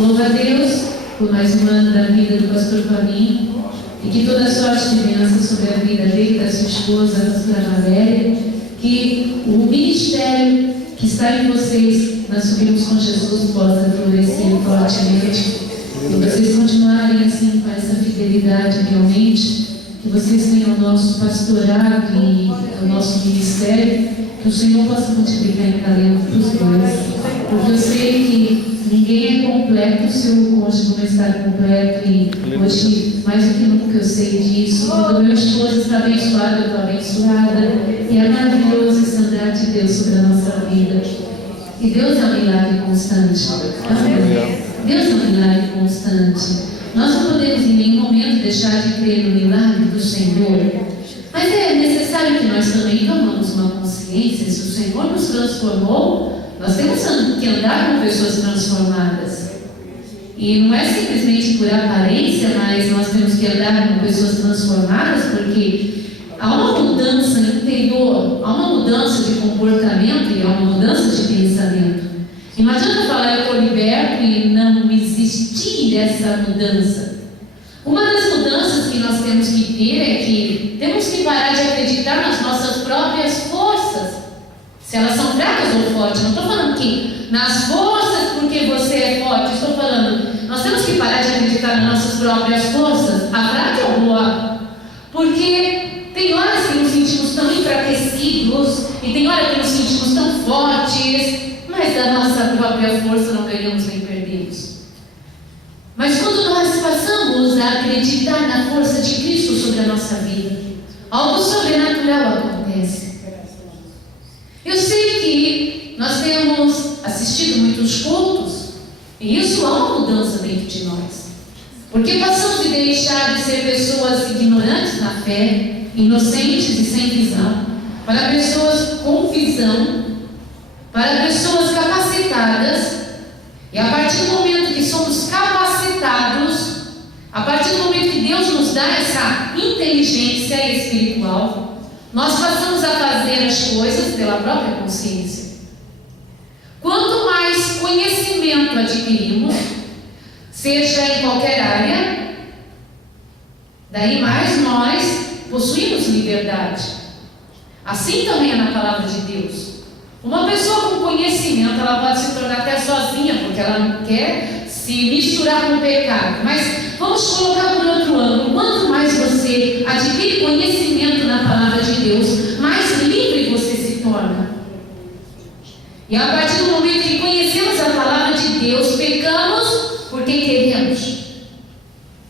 Louva a Deus por mais um ano da vida do pastor Fabinho e que toda sorte de bênção sobre a vida dele, da sua esposa, a pastora Valéria, que o ministério que está em vocês, nós subimos com Jesus, possa florescer fortemente, e vocês continuarem assim com essa fidelidade realmente, que vocês tenham o nosso pastorado e o nosso ministério, que o Senhor possa multiplicar em talento para os dois, porque eu sei que ninguém é completo se o cônjuge não está completo, e hoje, mais do que nunca, eu sei disso. Quando o meu esposo está abençoado, eu estou abençoada, e é maravilhoso esse andar de Deus sobre a nossa vida. E Deus é um milagre constante. Amém? Deus é um milagre constante. Nós não podemos em nenhum momento deixar de crer no milagre do Senhor, mas é necessário que nós também tomamos uma consciência. Se o Senhor nos transformou, nós temos que andar com pessoas transformadas. E não é simplesmente por aparência, mas nós temos que andar com pessoas transformadas, porque há uma mudança interior, há uma mudança de comportamento e há uma mudança de pensamento. E não adianta falar eu estou liberto e não existir essa mudança. Uma das mudanças que nós temos que ter é que temos que parar de acreditar nas nossas próprias forças, se elas são fracas ou fortes. Não estou falando que nas forças porque você é forte, estou falando, nós temos que parar de acreditar nas nossas próprias forças. A fraca é boa, porque tem horas que nos sentimos tão enfraquecidos e tem horas que nos sentimos tão fortes, mas da nossa própria força não ganhamos nem perdemos. Mas quando nós passamos a acreditar na força de Cristo sobre a nossa vida, algo sobrenatural acontece. Eu sei que nós temos assistido muitos cultos, e isso há uma mudança dentro de nós, porque passamos de deixar de ser pessoas ignorantes na fé, inocentes e sem visão, para pessoas com visão, para pessoas capacitadas. E a partir do momento que somos capacitados, a partir do momento que Deus nos dá essa inteligência espiritual, nós passamos a fazer as coisas pela própria consciência. Quanto mais conhecimento adquirimos, seja em qualquer área, daí mais nós possuímos liberdade. Assim também é na palavra de Deus. Uma pessoa com conhecimento, ela pode se tornar até sozinha, porque ela não quer se misturar com o pecado. Mas vamos colocar por outro ângulo. Quanto mais você adquire conhecimento na palavra de Deus, mais livre você se torna. E a partir do momento que conhecemos a palavra de Deus, pecamos porque queremos,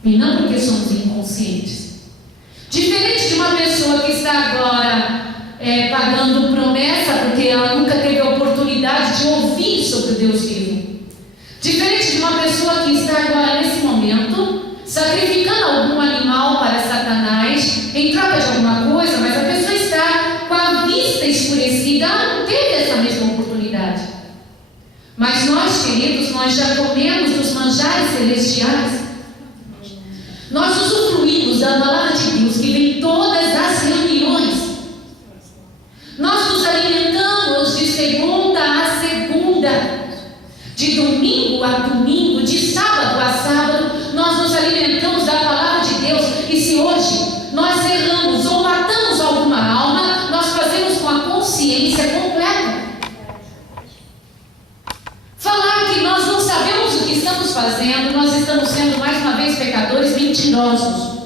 e não porque somos inconscientes. Diferente de uma pessoa que está agora pagando promessa porque ela nunca teve a oportunidade de ouvir sobre o Deus vivo. Diferente de uma pessoa que está agora nesse momento sacrificando algum animal para Satanás em troca de alguma coisa, mas a pessoa está com a vista escurecida, ela não teve essa mesma oportunidade. Mas nós, queridos, nós já comemos dos manjares celestiais. Nós usufruímos da palavra de Deus que vem em todas as reuniões. Nós nos alimentamos de segunda a segunda, de domingo a domingo, de sábado a sábado. Nós nos alimentamos da palavra de Deus. E se hoje nós erramos ou matamos alguma alma, nós fazemos com a consciência completa. Falar que nós não sabemos o que estamos fazendo, nós estamos sendo mais uma vez pecadores mentirosos.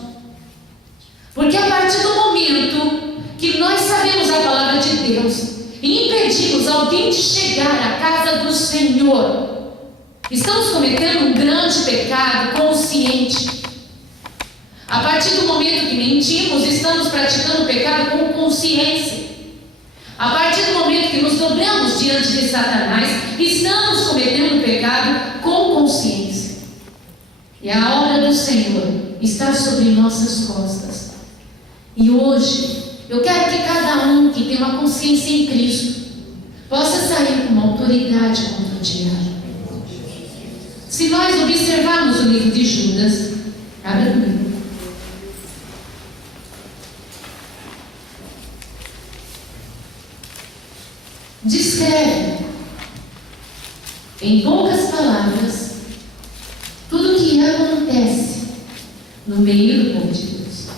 Porque a partir do momento que nós sabemos a palavra de Deus e impedimos alguém de chegar à casa do Senhor, estamos cometendo um grande pecado consciente. A partir do momento que mentimos, estamos praticando o pecado com consciência. A partir do momento que nos dobramos diante de Satanás, estamos cometendo o pecado com consciência. E a obra do Senhor está sobre nossas costas. E hoje eu quero que cada um que tem uma consciência em Cristo possa sair com uma autoridade contra o diabo. Se nós observarmos o livro de Judas, abra comigo. Descreve, em poucas palavras, meio do povo de Deus.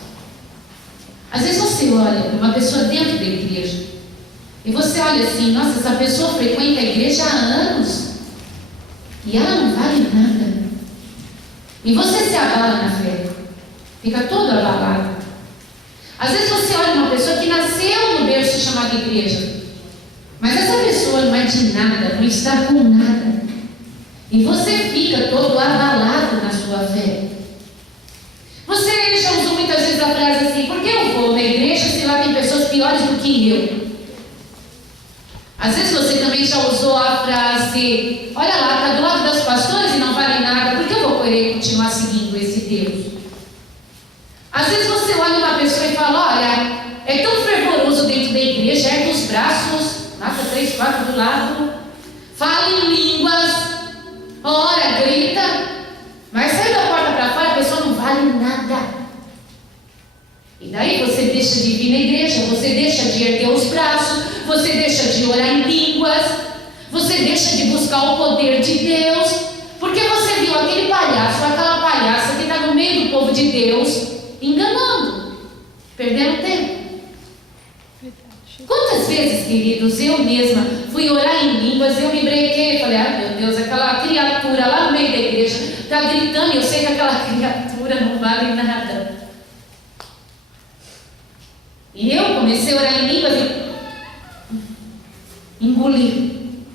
Às vezes você olha para uma pessoa dentro da igreja e você olha assim, nossa, essa pessoa frequenta a igreja há anos e ela não vale nada. E você se abala na fé, fica todo abalado. Às vezes você olha uma pessoa que nasceu no berço chamado igreja, mas essa pessoa não é de nada, não está com nada. E você fica todo abalado na sua fé. Você já usou muitas vezes a frase assim, por que eu vou na igreja se lá tem pessoas piores do que eu? Às vezes você também já usou a frase, olha lá, está do lado das pastoras e não vale nada, por que eu vou querer continuar seguindo esse Deus? Às vezes você olha uma pessoa e fala, olha, é tão fervoroso dentro da igreja, ergue os braços, mata 3, 4 do lado, fala em línguas, ora, grita, mas sai da porta para fora, a pessoa não vale nada. E daí você deixa de vir na igreja, você deixa de erguer os braços, você deixa de orar em línguas, você deixa de buscar o poder de Deus, porque você viu aquele palhaço, aquela palhaça que está no meio do povo de Deus, enganando, perdendo tempo. Quantas vezes, queridos, eu mesma fui orar em línguas, eu me brequei, falei, meu Deus, aquela criatura lá no meio da igreja está gritando, e eu sei que aquela criatura não vale nada. E eu comecei a orar em línguas e engoli.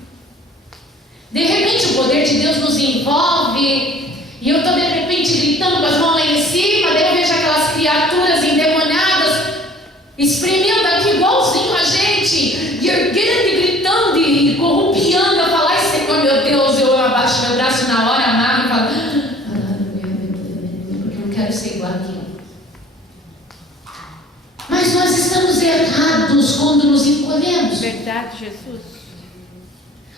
De repente o poder de Deus nos envolve, e eu estou de repente gritando com as mãos lá em cima, daí eu vejo aquelas criaturas endemoniadas espremendo aqui igualzinho a gente, e erguendo e gritando e corrupiando. Eu falo, ai Senhor, meu Deus, eu abaixo meu braço na hora, amarro e falo, porque eu não quero ser igual aqui. Mas nós estamos errados quando nos encolhemos. Verdade, Jesus.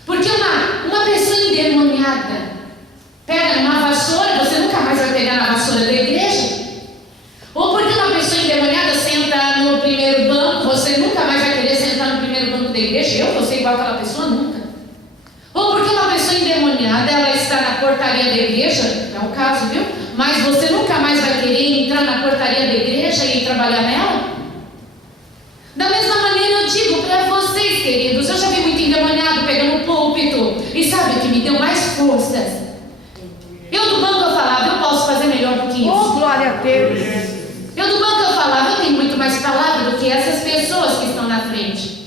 Porque uma pessoa endemoniada pega numa vassoura, você nunca mais vai pegar na vassoura da igreja. Ou porque uma pessoa endemoniada senta no primeiro banco, você nunca mais vai querer sentar no primeiro banco da igreja. Eu vou ser igual aquela pessoa? Nunca. Ou porque uma pessoa endemoniada, ela está na portaria da igreja, é o caso, viu? Mas você nunca mais vai querer entrar na portaria da igreja e trabalhar nela? Da mesma maneira eu digo para vocês, queridos, eu já vi muito endemoniado pegando o púlpito. E sabe o que me deu mais forças? Eu do banco eu falava, eu posso fazer melhor do que isso. Oh, glória a Deus. Eu do banco eu falava, eu tenho muito mais palavra do que essas pessoas que estão na frente.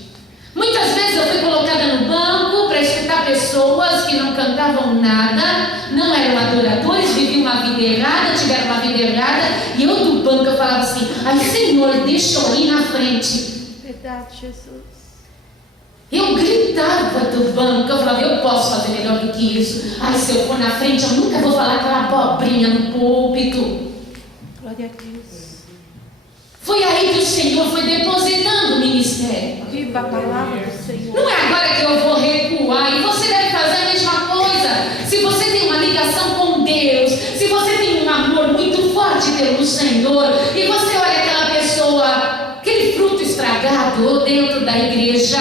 Muitas vezes eu fui colocada no banco para escutar pessoas que não cantavam nada, não eram adoradores, viviam uma vida errada, tiveram uma vida errada, e eu do banco eu falava assim, ai Senhor, deixa eu ir na frente. Verdade, Jesus. Eu gritava do banco, eu falava, eu posso fazer melhor do que isso. Ai, se eu for na frente, eu nunca vou falar aquela abobrinha no púlpito. Glória a Deus. Foi aí que o Senhor foi depositando o ministério. Viva a palavra do Senhor. Não é agora que eu vou recuar, e você deve fazer a mesma coisa. Se você tem uma ligação com Deus, se você tem um amor muito forte pelo Senhor, e você olha aquela pessoa, aquele fruto estragado dentro da igreja,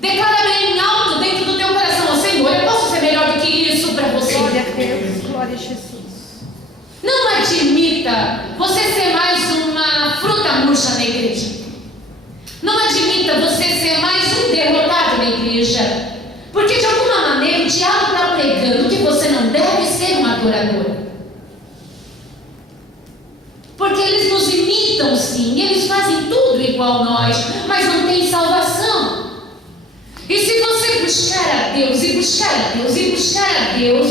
declara bem alto dentro do teu coração, Senhor, eu posso ser melhor do que isso para você. Glória a Deus, glória a Jesus. Não admita você ser mais uma fruta murcha na igreja. Não admita você ser mais um derrotado na igreja. Porque de alguma maneira o diabo está pregando que você não deve ser um adorador. Porque eles nos imitam sim, eles fazem tudo igual nós, mas não tem salvação. E se você buscar a Deus, e buscar a Deus, e buscar a Deus,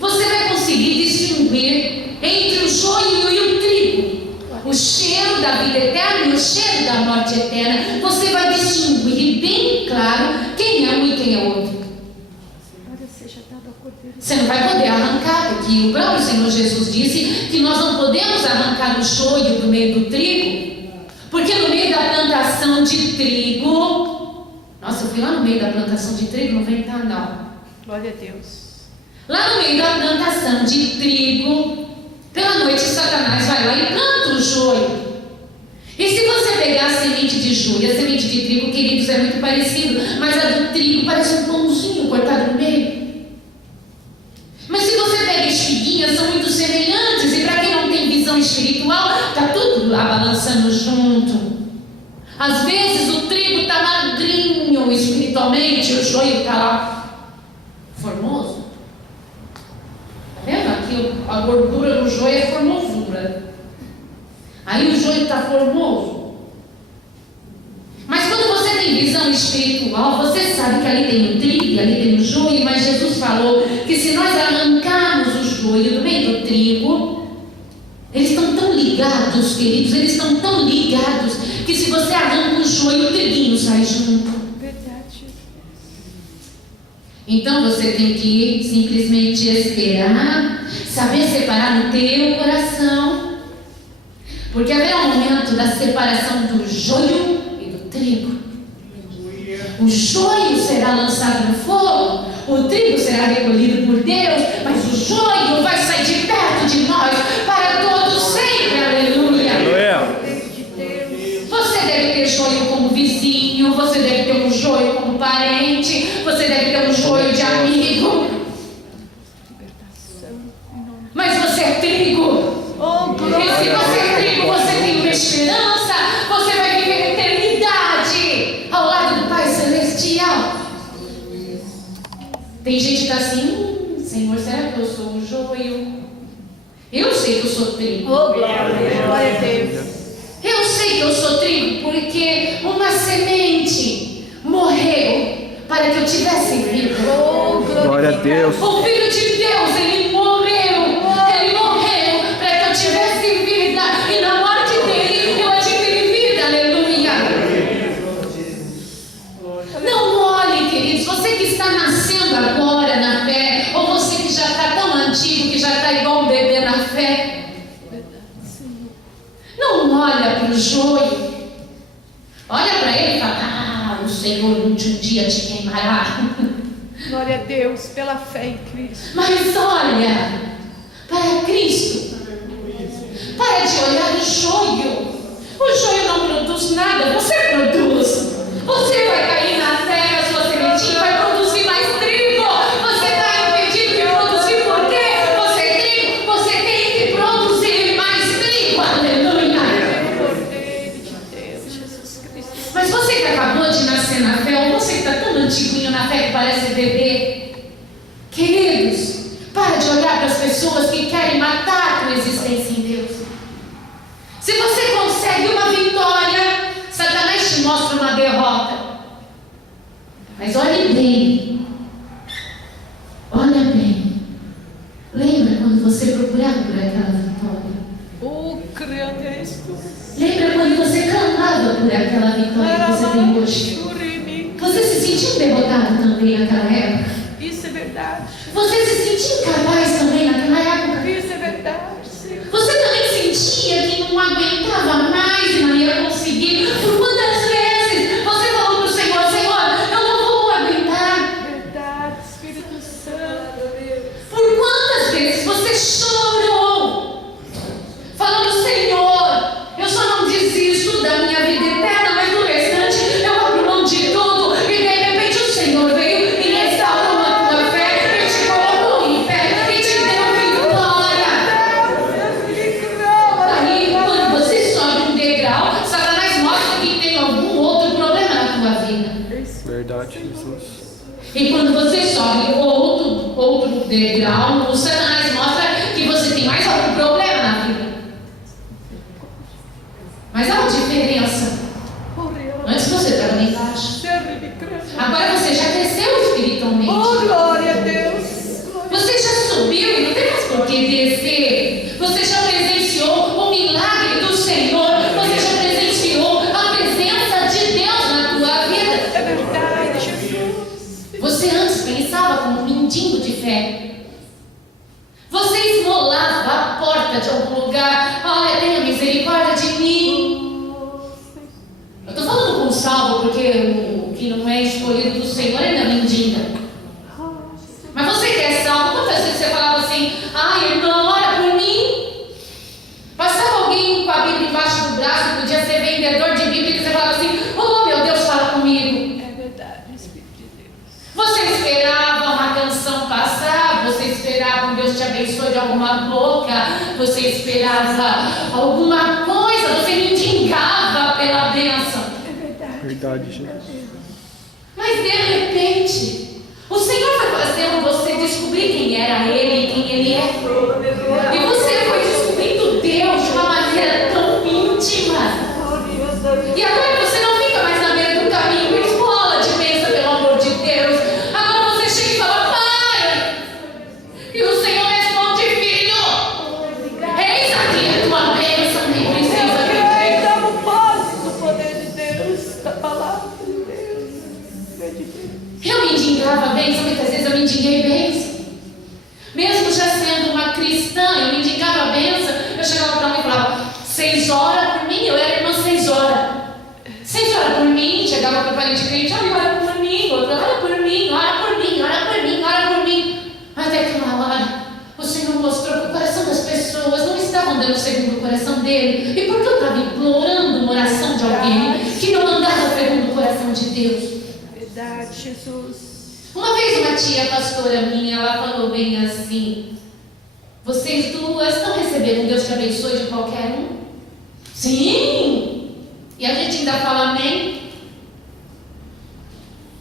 você vai conseguir distinguir entre o joio e o trigo, o cheiro da vida eterna e o cheiro da morte eterna. Você vai distinguir bem claro quem é um e quem é outro. Você não vai poder arrancar, porque o próprio Senhor Jesus disse que nós não podemos arrancar o joio do meio do trigo, porque no meio da plantação de trigo, nossa, eu fui lá no meio da plantação de trigo, não vem cá não. Glória a Deus. Lá no meio da plantação de trigo, pela noite Satanás vai lá e planta o joio. E se você pegar a semente de joio, a semente de trigo, queridos, é muito parecido, mas a do trigo parece um pãozinho cortado no meio. Mas se você pega espiguinhas, são muito semelhantes, e para quem não tem visão espiritual, espiritual, está tudo lá balançando junto. Às vezes o trigo está magrinho espiritualmente, o joio está lá formoso. Está vendo? Aqui a gordura do joio é formosura. Aí o joio está formoso. Mas quando você tem visão espiritual, você sabe que ali tem o trigo, ali tem o joio, mas Jesus falou que se nós arrancarmos o joio do meio do trigo, eles estão tão ligados, queridos, eles estão tão ligados, que se você arranca o joio, o triguinho sai junto. Verdade. Então você tem que simplesmente esperar, saber separar no teu coração, porque haverá um momento da separação do joio e do trigo. O joio será lançado no fogo, o trigo será recolhido por Deus, mas o joio vai sair de perto de nós para todo sempre. Aleluia. Você deve ter joio como vizinho, você deve ter um joio como parente, você deve ter um joio de amigo, mas você é trigo. Oh, E glória. se você é trigo, você tem uma esperança, você vai viver a eternidade ao lado do Pai Celestial. Tem gente que está assim, Senhor, será que eu sou um joio? Eu sei que eu sou trigo. Oh, glória. Glória a Deus. Eu sei que eu sou trigo porque uma semente morreu para que eu tivesse vida. Oh, Glória a Deus. O Filho de Deus, ele morreu para que eu tivesse vida, e na morte dele eu adquiri vida. Aleluia. Não olhe, queridos, você que está nascendo agora na fé, ou você que já está tão antigo, que já está igual um bebê na fé, não olha para o joio, olha para ele e fala: o Senhor um dia te queimará. Glória a Deus pela fé em Cristo. Mas olha para Cristo. Para de olhar o joio. O joio não produz nada, você produz. Você vai cair na terra, sua sementinha vai produzir mais trigo. Você está impedido de produzir porque você é trigo. Você tem que produzir mais trigo. Aleluia. Cordeiro de Deus, Jesus Cristo. Mas você que acabou de nascer na fé, ou você que está tão antiguinho na fé que parece bebê, queridos, para de olhar para as pessoas que querem matar a tua existência em Deus. Se você consegue uma vitória, Satanás te mostra uma derrota. Mas olhe bem, olha bem. Lembra quando você procurava por aquela vitória? Oh, Cristo. Lembra quando você clamava por aquela vitória que você tem hoje? Você se sentiu derrotado também naquela época? Isso é verdade. Você se sentiu incapaz também naquela época? Isso é verdade, Senhor. Você também sentia que não aguentava mais e não ia conseguir? Por quantas vezes você falou para o Senhor: Senhor, eu não vou aguentar? Verdade, Espírito Santo. Por quantas vezes você chorou, falando: Senhor, eu só não desisto da minha vida eterna, mas do restante eu abro mão de tudo. E de repente o Senhor veio e restaurou a tua fé, e te colocou em pé, e te deu vitória. Aí, quando você sobe um degrau, Satanás mostra que tem algum outro problema na tua vida. Verdade, Jesus. E quando você sobe outro degrau, o Satanás mostra que você tem mais algum problema na vida. Mas há uma diferença. Antes você estava lá embaixo. Agora você já cresceu espiritualmente. Oh, glória a Deus. Você já subiu e não tem mais por que descer. Você já presenciou o milagre do Senhor. Você já presenciou a presença de Deus na tua vida. É verdade, Jesus. Você antes pensava como um mendigo de fé. Você esmolava a porta de algum lugar. Olha, tenha misericórdia de mim. Eu estou falando com o salvo porque o que não é escolhido do Senhor ainda mendiga. Mas você que é salvo, quantas vezes você falava assim: ai, irmão, ora por mim? Passava alguém com a Bíblia embaixo do braço, podia ser vendedor de Bíblia, e você falava assim: oh meu Deus, fala comigo. É verdade, Espírito de Deus. Você esperava uma canção passar, você esperava um Deus te abençoar. abençoe de alguma boca, você esperava alguma coisa, você mendigava pela bênção. Verdade, Jesus. Mas de repente, o Senhor foi fazendo você descobrir quem era Ele e quem Ele é. E você foi descobrindo Deus de uma maneira tão íntima. E agora você não fica mais na beira do caminho, esmola de bênção, pelo amor de Deus. Agora você chega e fala, Pai! E o Senhor responde, filho! Eis aqui a tua bênção, nem precisa pedir. Estamos posse do poder de Deus, da palavra de Deus. Eu mendigava bênção, muitas vezes eu mendiguei bênção. Mesmo já sendo uma cristã, eu mendigava bênção. Eu chegava para mim e falava, 6 horas por mim, eu era irmã 6 horas. 6 horas por mim, chegava para o parente crente, olha, ora por mim, outro, ora por mim, ora por mim, ora por mim, ora por mim. Até que uma hora, o Senhor mostrou que o coração das pessoas não estava andando segundo o coração dele. E porque eu estava implorando uma oração de alguém que não andava segundo o coração de Deus. Verdade, Jesus. Uma vez uma tia pastora minha, ela falou bem assim, vocês duas estão recebendo Deus te abençoe de qualquer um? Sim! E a gente ainda fala amém?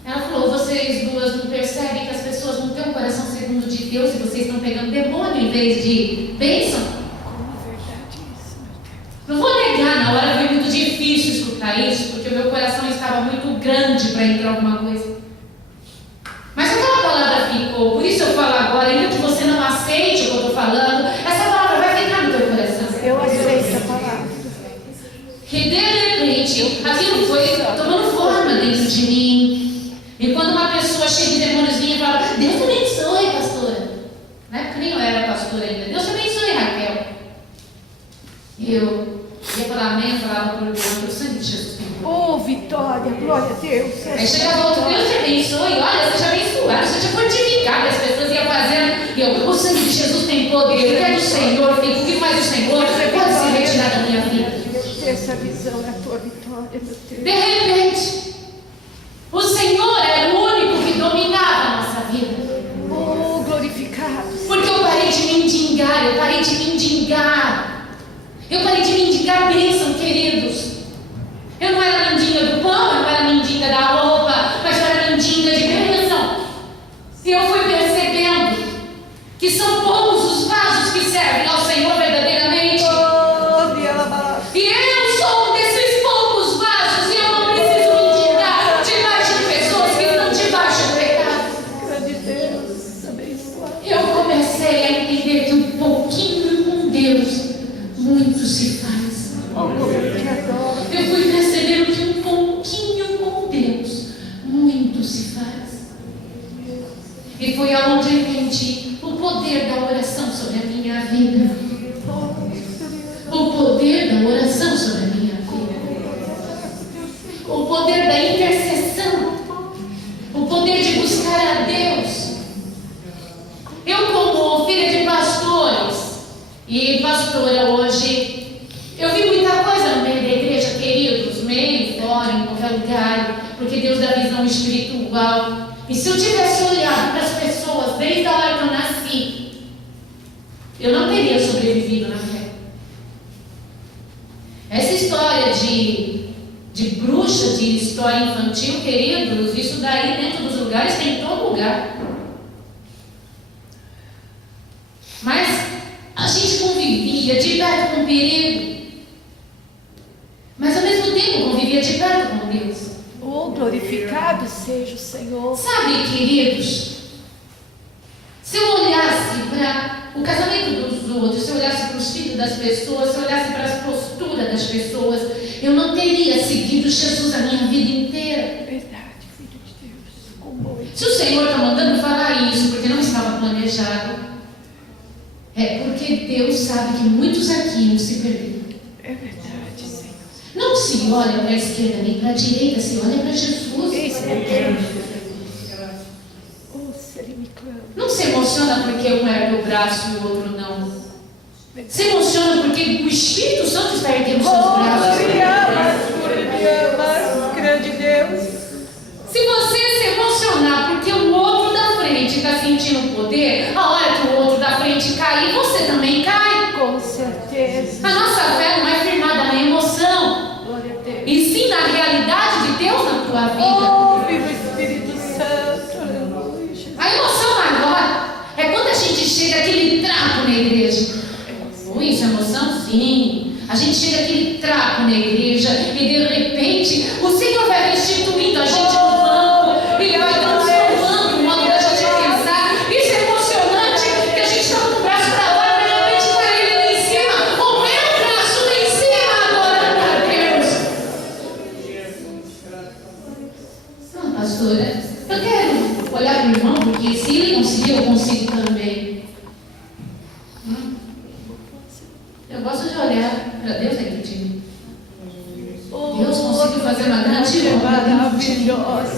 Ela falou, vocês duas não percebem que as pessoas não têm um coração segundo de Deus e vocês estão pegando demônio em vez de bênção? Como verdade isso, meu Deus. Não vou negar, na hora foi muito difícil escutar isso, porque o meu coração estava muito grande para entrar alguma coisa. Mas aquela palavra ficou, por isso eu falo agora, ainda que você não aceite o que eu estou falando, essa palavra vai ficar no teu coração. Eu aceito a palavra. Que de repente, aquilo foi tomando forma dentro de mim. E quando uma pessoa cheia de demônios vinha e falava, Deus te abençoe, pastora. Na época nem eu era pastora ainda. Deus te abençoe, Raquel. E eu ia falar amém, eu falava por Deus, pelo sangue de Jesus. Oh, vitória, glória a Deus. Aí chegava outro, Deus te abençoe, olha, seja abençoado, seja fortificado. As pessoas iam fazendo, e eu, o sangue de Jesus tem poder, eu quero o Senhor, filho, o que faz o Senhor pode se retirar da minha vida. Essa visão da tua vitória, meu Deus. De repente, o Senhor era o único que dominava a nossa vida. Oh, glorificado. Porque eu parei de mendigar, eu parei de mendigar. Eu parei de mendigar bênção, queridos. Eu não era mendiga do pão, eu não era mendiga da roupa, mas eu era mendiga de bênção. E eu fui percebendo que são poucos os vasos que servem ao Senhor verdadeiramente. Oh, Deus. E eu sou um desses poucos vasos e eu não preciso mendigar debaixo de pessoas que estão debaixo do pecado. Grande Deus, abençoado. Eu comecei a entender que um pouquinho com Deus, muito se faz. Que adoro. Eu fui percebendo que um pouquinho com Deus, muito se faz. E foi aonde eu entendi o poder da oração sobre a minha vida. O poder da oração sobre a minha vida. O poder da intercessão. O poder de buscar a Deus. Eu, como filha de pastores e pastora hoje, eu vi muita coisa no meio da igreja, queridos, meio, fora, em qualquer lugar, porque Deus dá visão espiritual. E se eu tivesse olhado para as pessoas desde a hora que eu nasci, eu não teria sobrevivido na fé. Essa história de bruxa, de história infantil, queridos, isso daí dentro dos lugares tem em todo lugar. Mas a gente convivia de perto com o perigo, mas ao mesmo tempo convivia de perto com Deus. Oh, glorificado seja o Senhor. Sabe, queridos, se eu olhasse para o casamento dos outros, se eu olhasse para os filhos das pessoas, se eu olhasse para as posturas das pessoas, eu não teria seguido Jesus a minha vida inteira. Verdade, filho de Deus. Como Se o Senhor está mandando falar isso porque não estava planejado, é porque Deus sabe que muitos aqui não se perderam. é verdade, Senhor. Não se olha para a esquerda nem para a direita, se olha para Jesus. Esse é Deus. Oh, se Ele me clama. Não se emociona porque um ergue o braço e o outro não. Se emociona porque o Espírito Santo está erguendo os seus braços. Grande Deus. Se você se emocionar porque o outro da frente está sentindo poder, a hora que o outro da frente cair, Eu gosto de olhar para Deus aqui, Tio. Oh, Deus conseguiu fazer uma grande obra. maravilhosa.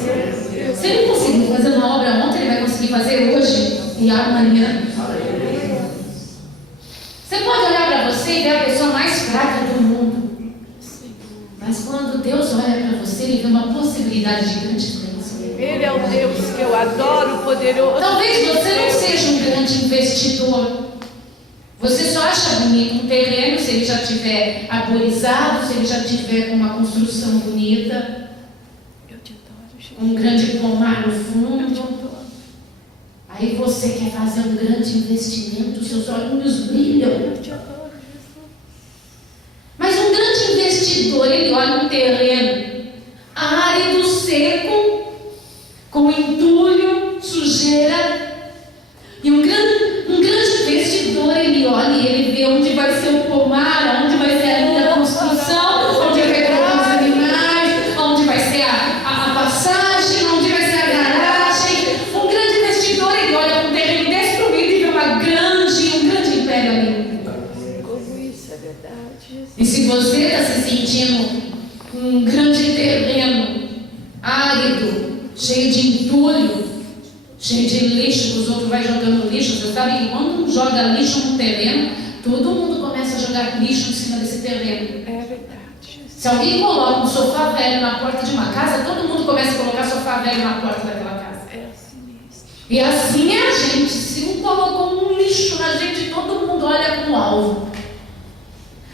Se Ele conseguiu fazer uma obra ontem, Ele vai conseguir fazer hoje e amanhã. Você pode olhar para você e ver a pessoa mais fraca do mundo. Mas quando Deus olha para você, Ele vê uma possibilidade de grande bênção. Ele é o Deus que eu adoro, poderoso. Talvez você não seja um grande investidor. Você só acha bonito um terreno se ele já estiver arborizado, se ele já tiver com uma construção bonita, Eu te adoro, Jesus. um grande pomar no Eu te fundo. adoro. Aí você quer fazer um grande investimento, seus olhinhos brilham. Eu te adoro, Jesus. Mas um grande investidor, ele olha um terreno árido, seco, com entulho, sujeira. E um grande investidor, ele olha e ele vê onde vai ser o pomar, onde vai ser a linha da construção, onde vai colocar os animais, onde vai ser a passagem, onde vai ser a garagem. Um grande investidor, ele olha para um terreno destruído e vê um grande império ali. Como isso é verdade, Jesus. E se você está se sentindo um grande terreno árido, cheio de entulho, cheio de lixo, que os outros vão jogando lixo, você sabe que quando um joga lixo no terreno, todo mundo começa a jogar lixo em cima desse terreno. É verdade, Jesus. Se alguém coloca um sofá velho na porta de uma casa, todo mundo começa a colocar sofá velho na porta daquela casa. É assim mesmo. E assim é a gente. Se um colocou um lixo na gente, todo mundo olha como alvo.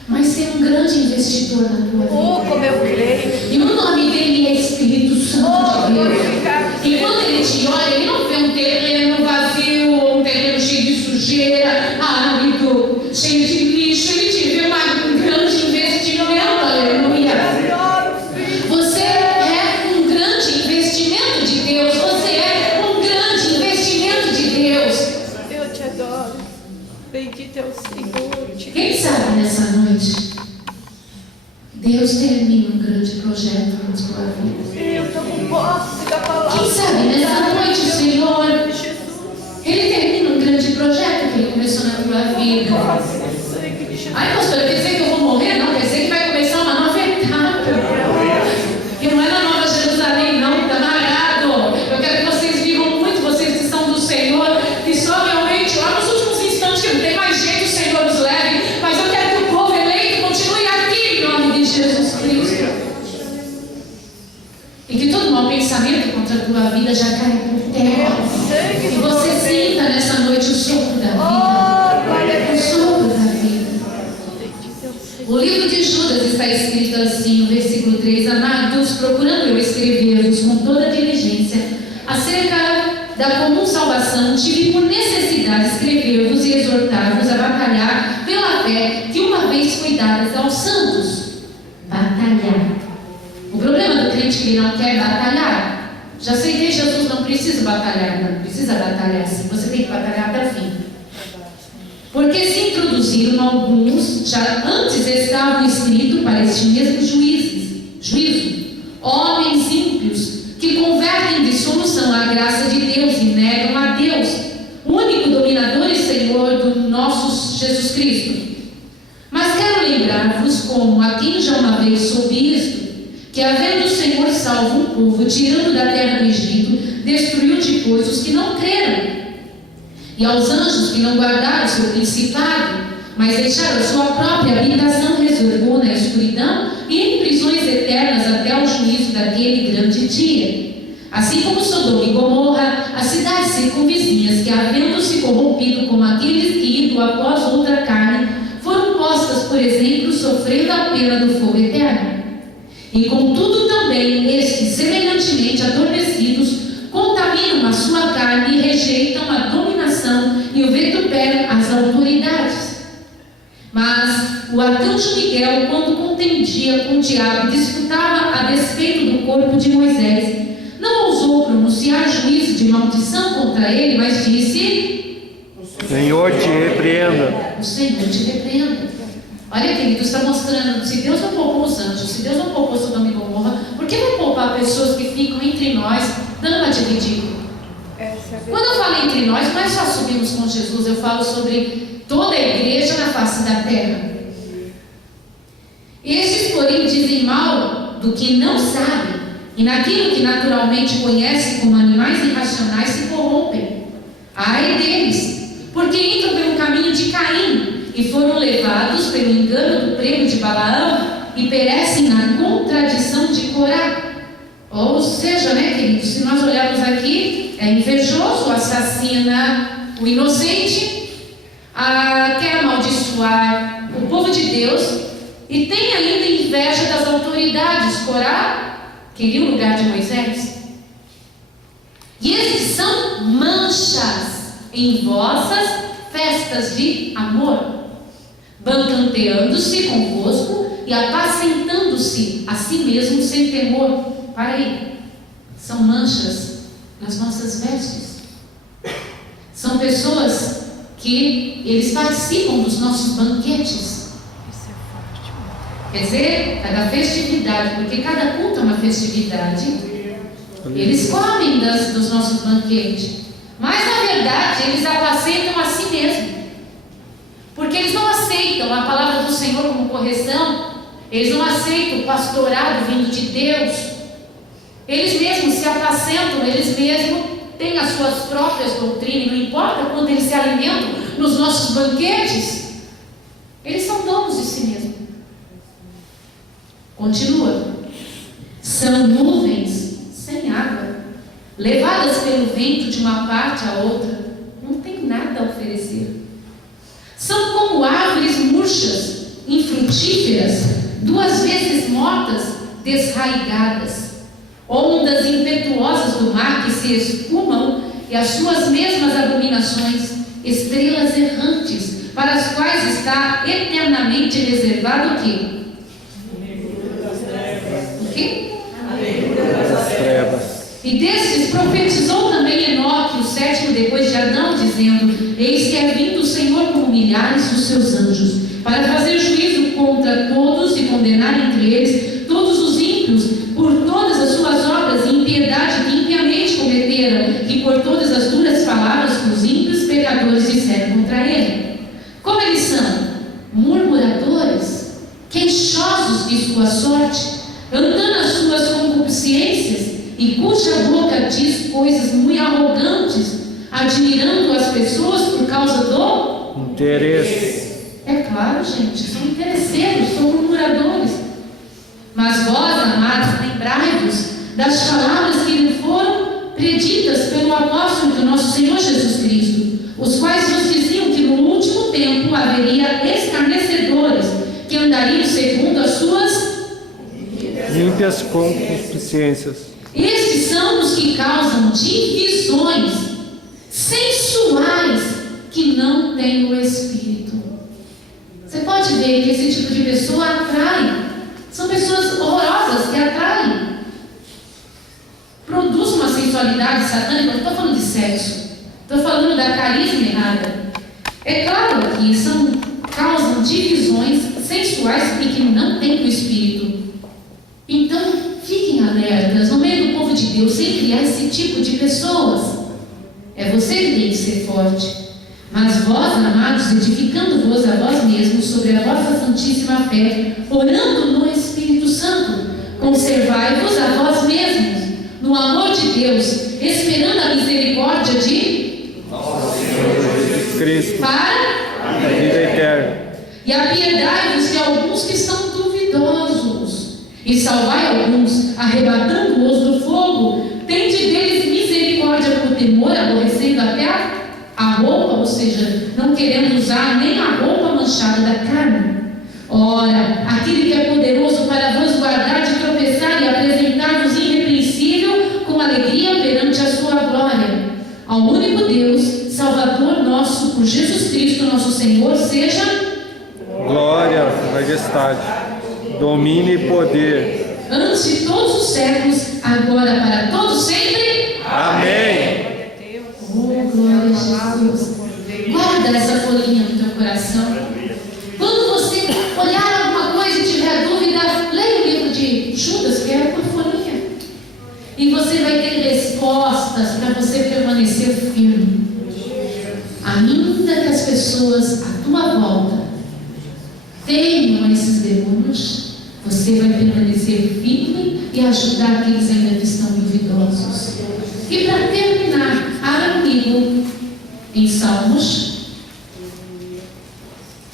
Mas tem um grande investidor na tua Oh, vida. como eu creio. E o nome dele é Espírito Santo de Deus. Glorificado E quando ele te olha, ele não vê um terreno vazio, ou um terreno cheio de sujeira, árido, cheio de lixo. Ele te vê um grande investimento, aleluia. Adoro, filho. Você é um grande investimento de Deus. Você é um grande investimento de Deus. Eu te adoro. Bendito é o Senhor. Quem sabe nessa noite, Deus termina um grande projeto na sua vida. Eu tomo posse da palavra. Quem sabe nessa noite o Senhor, Jesus. Ele termina um grande projeto que Ele começou na tua vida. Posse do sangue de Jesus. Ai, pastor, quer dizer que eu vou morrer? Não, quer dizer que vai começar uma nova etapa. E não é na Nova Jerusalém, não, está amarrado. Eu quero que vocês vivam muito, vocês que são do Senhor, que só realmente lá nos últimos instantes, que não tem mais jeito, o Senhor nos leve. Mas eu quero que o povo eleito continue aqui em nome de Jesus Cristo. E que todo mau pensamento contra a tua vida já caia por terra. Sangue E do você Cordeiro. sinta nessa noite o sopro da vida. Oh, glória a O Deus. sopro da vida. Bendito é o Senhor. O livro de Judas está escrito assim, no versículo 3: Amados, procurando eu escrever-vos com toda diligência acerca da comum salvação, tive por necessidade escrever-vos e exortar-vos a batalhar pela fé que uma vez foi dada aos santos. Batalhar. O problema do crente é que ele não quer batalhar. Já aceitei Jesus, não precisa batalhar, não precisa batalhar sim, você tem que batalhar até o fim. Porque se introduziram alguns, já antes estavam escritos para este mesmo juízo, homens ímpios, que convertem de solução a graça de Deus e negam a Deus, o único dominador e Senhor do nosso Jesus Cristo. Mas quero lembrar-vos como a quem já uma vez soube isto, que havendo o Senhor salvo um povo, tirando da terra do Egito, destruiu depois os que não creram. E aos anjos que não guardaram seu principado, mas deixaram sua própria habitação, reservou na escuridão e em prisões eternas até o juízo daquele grande dia. Assim como Sodoma e Gomorra, as cidades circunvizinhas, que havendo se corrompido como aqueles que, indo após outra carne, foram postas, por exemplo, sofrendo a pena do fogo eterno. E contudo também estes, semelhantemente adormecidos, contaminam a sua carne e rejeitam a dominação e o vituperam as autoridades. Mas o arcanjo Miguel, quando contendia com o diabo e disputava a despeito do corpo de Moisés, não ousou pronunciar juízo de maldição contra ele, mas disse: Senhor te repreenda. O Senhor te repreenda. Olha, querido, está mostrando, se Deus não poupou os anjos, se Deus não poupou Sodoma e Gomorra, por que não poupar pessoas que ficam entre nós, dando uma de ridículo? Essa é a Quando eu falo entre nós, não é só subirmos com Jesus, eu falo sobre toda a igreja na face da terra. Estes, porém, dizem mal do que não sabem, e naquilo que naturalmente conhecem como animais irracionais se corrompem. Ai deles, porque entram pelo caminho de Caim, e foram levados pelo engano do prêmio de Balaão, e perecem na contradição de Corá. Ou seja, né, queridos, se nós olharmos aqui, é invejoso, assassina o inocente, quer amaldiçoar o povo de Deus, e tem ainda inveja das autoridades. Corá queria o lugar de Moisés. E esses são manchas em vossas festas de amor, bancanteando-se convosco e apacentando-se a si mesmo sem temor. Para aí, são manchas nas nossas vestes. São pessoas que eles participam dos nossos banquetes. Quer dizer, cada festividade, porque cada culto é uma festividade, eles comem dos nossos banquetes, mas na verdade eles apacentam a si mesmos, porque eles não aceitam a palavra do Senhor como correção, eles não aceitam o pastorado vindo de Deus, eles mesmos se apacentam, eles mesmos têm as suas próprias doutrinas, não importa quando eles se alimentam nos nossos banquetes, eles são donos de si mesmos. Continua. São nuvens sem água, levadas pelo vento de uma parte a outra, não tem nada a oferecer. São como árvores murchas, infrutíferas, 2 vezes mortas, desraigadas, ondas impetuosas do mar que se espumam, e as suas mesmas abominações, estrelas errantes, para as quais está eternamente reservado o quê? Das trevas. E desses profetizou também Enoque, o 7º depois de Adão, dizendo: eis que é vindo o Senhor com milhares dos seus anjos, para fazer juízo contra todos e condenar entre eles todos os ímpios por todas as suas obras e impiedade que impiamente cometeram, e por todas as duras palavras que os ímpios pecadores disseram contra ele. Como eles são? Murmuradores, queixosos de sua sorte, andando as suas concupiscências, e cuja boca diz coisas muito arrogantes, admirando as pessoas por causa do interesse. É claro, gente, são interesseiros, são murmuradores. Mas vós, amados, lembrai-vos das palavras que lhe foram preditas pelo apóstolo do nosso Senhor Jesus Cristo, os quais vos diziam que no último tempo haveria escarnecedores, que andariam segundo as suas ímpias concupiscências. Estes são os que causam divisões sensuais, que não têm o Espírito. Você pode ver que esse tipo de pessoa atrai. São pessoas horrorosas que atraem. Produz uma sensualidade satânica. Não estou falando de sexo, estou falando da carisma errada. É claro que causam divisões sensuais e que não têm o Espírito. Então, fiquem alertas no meio do povo de Deus, sem criar esse tipo de pessoas. É você que tem que ser forte. Mas vós, amados, edificando-vos a vós mesmos sobre a vossa santíssima fé, orando no Espírito Santo, conservai-vos a vós mesmos, no amor de Deus, esperando a misericórdia de Jesus Cristo, para a vida eterna. E apiedai-vos de alguns que são duvidosos, e salvai alguns, arrebatando-os do fogo. Tende deles misericórdia por temor, aborrecendo até a roupa, ou seja, não querendo usar nem a roupa manchada da carne. Ora, aquele que é poderoso para vos guardar de tropeçar e apresentar-vos irrepreensível com alegria perante a sua glória. Ao único Deus, Salvador nosso, por Jesus Cristo nosso Senhor, seja glória, majestade, domínio e poder, antes de todos os séculos, agora para todos sempre. amém. Oh, glória a Jesus. Guarda essa folhinha no teu coração. Quando você olhar alguma coisa e tiver dúvida, leia o livro de Judas, que era por folhinha, e você vai ter respostas para você permanecer firme. Ainda que as pessoas tua volta tenham esses demônios, você vai permanecer firme e ajudar aqueles ainda que estão duvidosos. E para terminar, abra comigo em Salmos,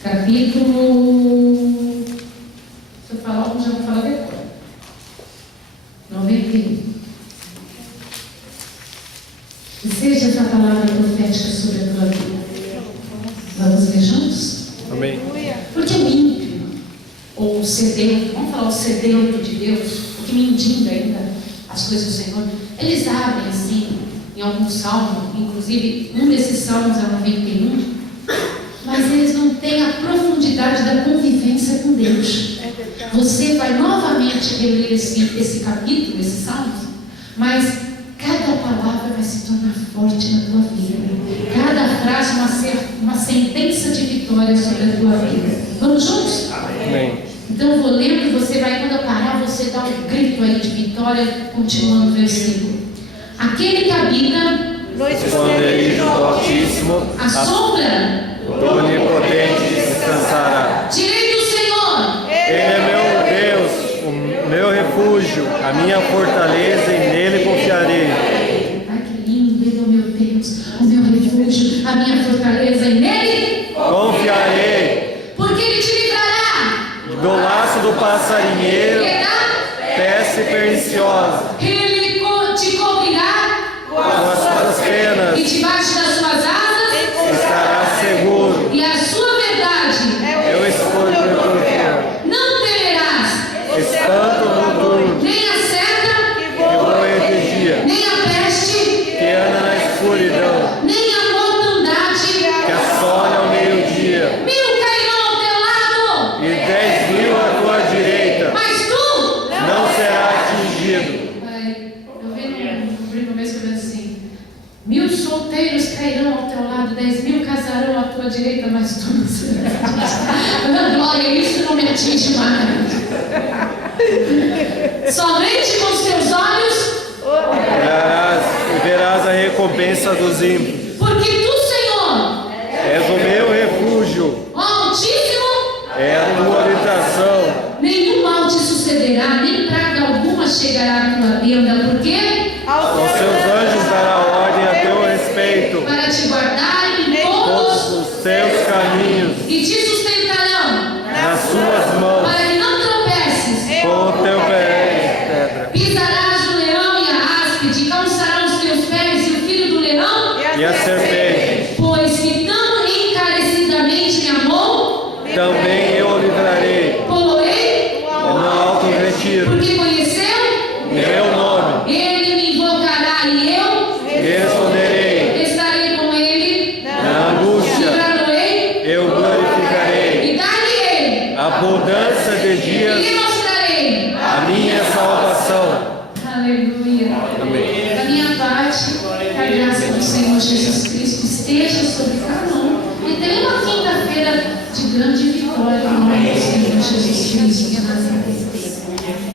capítulo, se eu falar algum, já vou falar depois, 91. E seja essa palavra profética sobre a tua vida. Vamos ler juntos? Amém. Porque o ímpio, ou o sedento, vamos falar o sedento de Deus, o que mendiga ainda as coisas do Senhor, eles abrem assim, em algum salmo, inclusive um desses salmos é 91, mas eles não têm a profundidade da convivência com Deus. Você vai novamente reler esse capítulo, esse salmo, mas cada palavra vai se tornar forte na tua vida. Cada frase uma sentença de vitória sobre a tua vida. Vamos juntos? Amém. Então eu vou lendo e você vai, quando eu parar, você dá um grito aí de vitória, continuando o versículo. Aquele que habita No Esconderijo do Altíssimo, a sombra do Onipotente descansará. direi do Senhor, Ele é meu Deus, o meu refúgio, a minha fortaleza, e nele confiarei. ai que lindo, Ele é o meu Deus, o meu refúgio, a minha fortaleza, e nele, Confiarei porque Ele te livrará, do laço do passarinheiro, Ele peste perniciosa, te cobrirá, com as suas penas e debaixo das suas asas, estará seguro. e a sua verdade Eu escolho meu confiar. não temerás, Espanto noturno, nem a seta, que voa de dia, nem a peste, que anda na escuridão, nem a mortandade, que assola ao meio-dia, 1000 cairão ao teu lado, e 10.000 à tua direita, mas tu, não será atingido. eu vi no mês que assim, 1000 solteiros cairão ao teu lado, 10.000 casarão à tua direita, mas tu não serás. Glória, isso não me atinge mais. Somente com os teus olhos, Verás a recompensa dos ímpios. porque tu, Senhor, És o meu refúgio, ó Altíssimo, é a tua habitação. nenhum mal te sucederá, nem praga alguma chegará à tua tenda, porque Aos seus anjos dará ordem a teu respeito, para te guardar em todos todos os teus caminhos, e te sustentarão, nas suas mãos, para que não tropeces. com o teu pé em pedra. Pisarás o leão e a áspide, calçarão os teus pés e o filho do leão, E a serpente, pois que tão encarecidamente me amou, também eu o livrarei, poloei, no alto retiro, porque conheceu, meu nome, ele me invocará e eu responderei, estarei com ele, na angústia, livrá-lo-ei eu glorificarei, e dar-lhe ele, abundância de e dias, lhe mostrarei. a minha salvação. Aleluia. Amém. Da minha parte, que a graça do Senhor Jesus Cristo esteja sobre cada um e tenha uma quinta-feira de grande vitória no nome do Senhor Jesus Cristo de Nazaré.